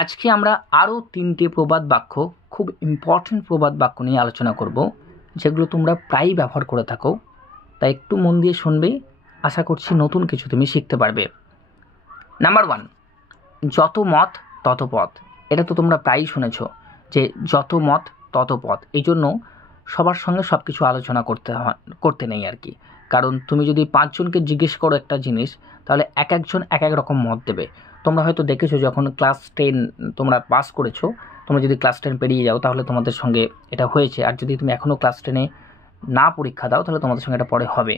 আজকে আমরা আরও 3টে প্রবাদ বাক্য, খুব ইম্পর্টেন্ট প্রবাদ বাক্য নিয়ে আলোচনা করব, যেগুলো তোমরা প্রায়ই ব্যবহার করে থাকো। তাই একটু মন দিয়ে শুনবে, আশা করছি নতুন কিছু তুমি শিখতে পারবে। নাম্বার 1, যত মত তত পথ। এটা তো তোমরা প্রায়ই শুনেছ যে যত মত তত পথ। এই জন্য সবার সঙ্গে সব কিছু আলোচনা করতে নেই আর কি। কারণ তুমি যদি 5 জনকে জিজ্ঞেস করো একটা জিনিস, তাহলে এক একজন এক এক রকম মত দেবে। তোমরা হয়তো দেখেছো যখন ক্লাস 10 তোমরা পাস করেছো, তোমরা যদি ক্লাস 10 পেরিয়ে যাও তাহলে তোমাদের সঙ্গে এটা হয়েছে। আর যদি তুমি এখনও ক্লাস 10-এ না পরীক্ষা দাও তাহলে তোমাদের সঙ্গে এটা পরে হবে,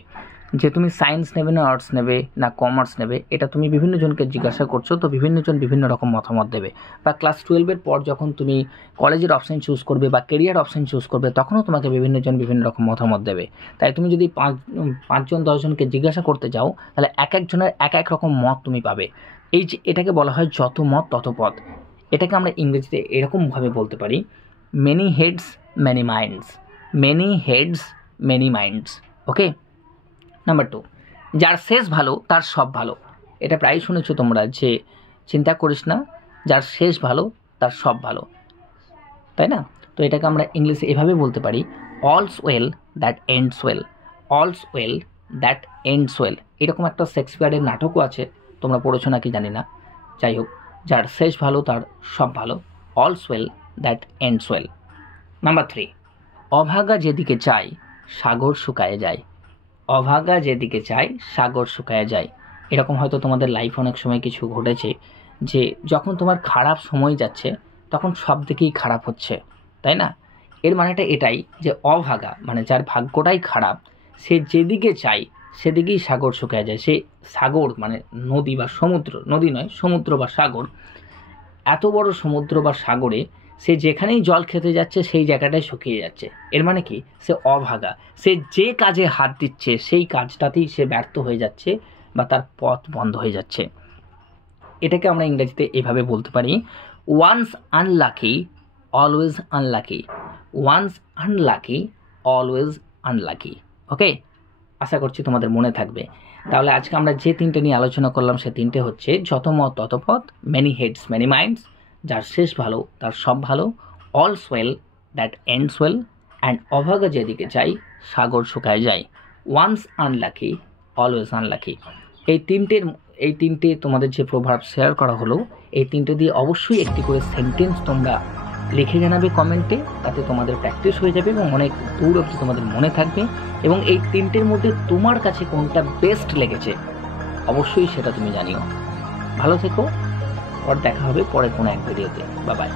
যে তুমি সায়েন্স নেবে না আর্টস নেবে না কমার্স নেবে। এটা তুমি বিভিন্ন জনকে জিজ্ঞাসা করছো, তো বিভিন্ন জন বিভিন্ন রকম মতামত দেবে। বা ক্লাস 12-এর পর যখন তুমি কলেজের অপশান চুজ করবে বা কেরিয়ার অপশান চুজ করবে, তখনও তোমাকে বিভিন্ন জন বিভিন্ন রকম মতামত দেবে। তাই তুমি যদি 5 জন 10 জনকে জিজ্ঞাসা করতে যাও, তাহলে এক একজনের এক এক রকম মত তুমি পাবে। এই যে এটাকে বলা হয় যত মত তত পথ। এটাকে আমরা ইংরেজিতে এরকমভাবে বলতে পারি, many heads many minds. Many heads many minds. Okay. Number 2, যার শেষ ভালো তার সব ভালো। এটা প্রায় শুনেছো তোমরা, যে চিন্তা করিস না, যার শেষ ভালো তার সব ভালো, তাই না? তো এটাকে আমরা ইংলিশে এভাবে বলতে পারি, অলস ওয়েল দ্যাট এন্ডস ওয়েল। অলস ওয়েল দ্যাট এন্ডস ওয়েল। এরকম একটা শেক্সপিয়ারের নাটকও আছে, তোমরা পড়েছো নাকি জানি না। যাই হোক, যার শেষ ভালো তার সব ভালো, all's well that ends well. Number 3, অভাগা যেদিকে চায় সাগর শুকায়ে যায়। অভাগা যেদিকে চায় সাগর শুকায়ে যায়। এরকম হয়তো তোমাদের লাইফ অনেক সময় কিছু ঘটেছে, যে যখন তোমার খারাপ সময় যাচ্ছে তখন সব দিকেই খারাপ হচ্ছে, তাই না? এর মানেটা এটাই যে অভাগা মানে যার ভাগ্যটাই খারাপ, সে যেদিকে চায় সেদিকেই সাগর শুকায়ে যায়। সে সাগর মানে নদী বা সমুদ্র, নদী নয় সমুদ্র বা সাগর, এত বড় সমুদ্র বা সাগরে সে যেখানেই জল খেতে যাচ্ছে সেই জায়গাটায় শুকিয়ে যাচ্ছে। এর মানে কি? সে অভাগা। সে যে কাজে হাত দিচ্ছে সেই কাজটাতেই সে ব্যর্থ হয়ে যাচ্ছে বা তার পথ বন্ধ হয়ে যাচ্ছে। এটাকে আমরা ইংরেজিতে এভাবে বলতে পারি, once unlucky always unlucky. Once unlucky always unlucky. Okay, আশা করছি তোমাদের মনে থাকবে। তাহলে আজকে আমরা যে 3টে নিয়ে আলোচনা করলাম সে 3টে হচ্ছে, যত মত তত পথ, মেনি হেডস মেনি মাইন্ডস, যার শেষ ভালো তার সব ভালো, all's well that ends well, and অভাগা যেদিকে চাই সাগর শুকায় যায়, ওয়ান্স আনলাকি অলওয়েজ আনলাকি। এই তিনটে তোমাদের যে প্রভাব শেয়ার করা হলো, এই 3টে দিয়ে অবশ্যই একটি করে সেন্টেন্স তোমরা লিখে জানাবে কমেন্টে, তাতে তোমাদের প্র্যাকটিস হয়ে যাবে এবং অনেক দূর অবধি তোমাদের মনে থাকবে। এবং এই 3টের মধ্যে তোমার কাছে কোনটা বেস্ট লেগেছে অবশ্যই সেটা তুমি জানিও। ভালো থেকো, আর দেখা হবে পরে কোনো এক ভিডিওতে। Bye bye.